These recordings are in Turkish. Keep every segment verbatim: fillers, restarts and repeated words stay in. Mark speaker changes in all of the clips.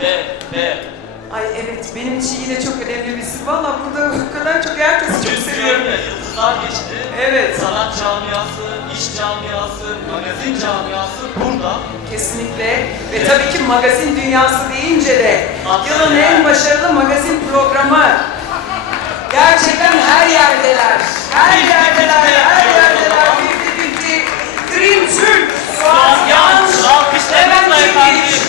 Speaker 1: Ve, ve
Speaker 2: Ay evet, benim için yine çok önemli bir isim. Valla burada o kadar çok herkesi çok seviyorum.
Speaker 1: Türkiye'de yıldızlar geçti.
Speaker 2: Evet.
Speaker 1: Sanat camiası, iş camiası, magazin camiası burada.
Speaker 2: Kesinlikle. Ve tabii ki magazin dünyası deyince de
Speaker 1: Aslında
Speaker 2: yılın en başarılı magazin programı. Gerçekten her yerdeler. Her yerdeler, her yerdeler. Bitti bitti. Dream Türk. Suat Yanç.
Speaker 1: Alkışlarınızla
Speaker 2: Levent
Speaker 1: efendim.
Speaker 2: Çekiç.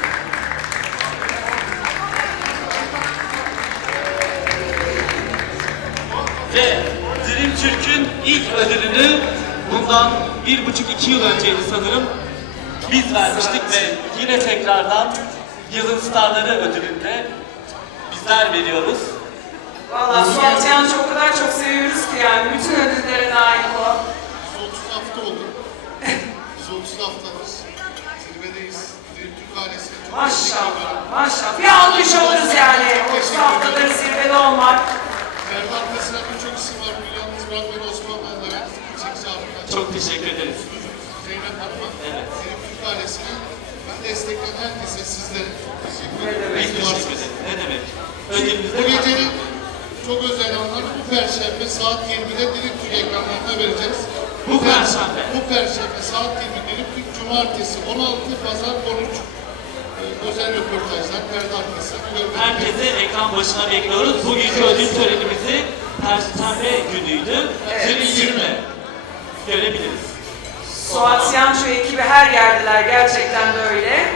Speaker 1: Ve Dream Türk'ün ilk ödülünü bundan bir buçuk iki yıl önceydi sanırım. Biz vermiştik ve yine tekrardan Yılın Starları ödülünde bizler veriyoruz.
Speaker 2: Valla Suat Yanç'ı o kadar çok seviyoruz ki yani bütün ödüllere layık o.
Speaker 3: yüz otuz hafta oldu. yüz otuz haftamız. Zirvedeyiz. Türk ailesine çok
Speaker 2: Maşallah, maşallah. Bir alkış alırız yani. otuz haftadır zirvede olmak.
Speaker 3: Perde arkasına birçok isim var. Yalnız Bırakmayın Osmanlı Levent. Çekici abimden.
Speaker 1: Çok teşekkür ederiz.
Speaker 3: Zeynep Hanım'a.
Speaker 1: Evet.
Speaker 3: Zeynep Türk ailesine. Ben destekleyen herkese, sizlere teşekkür
Speaker 2: Ne
Speaker 3: ederim.
Speaker 1: Biz
Speaker 3: İyi ki
Speaker 1: teşekkür
Speaker 3: varsınız.
Speaker 1: ederiz. Ne demek? Ödülümüzde
Speaker 3: Bu gecenin çok özel anları bu Perşembe saat yirmide Dilim Türk ekranlarına vereceğiz.
Speaker 1: Bu Perşembe.
Speaker 3: Bu Perşembe saat yirmi Dilim Türk, Cumartesi on altı, Pazar on üç. Ee, özel röportajlar, perde arkası. görmek
Speaker 1: herkesi ekran başına bekliyoruz. Bugünkü ödül törenimizi Perşembe günüydü.
Speaker 2: Evet.
Speaker 1: yirmi görebiliriz.
Speaker 2: Suat Yanço ekibi her yerdeler. Gerçekten de öyle.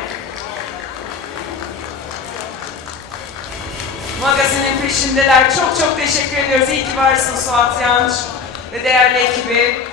Speaker 2: Magazinin peşindeler. Çok çok teşekkür ediyoruz. İyi ki varsın Suat Yanç ve değerli ekibi.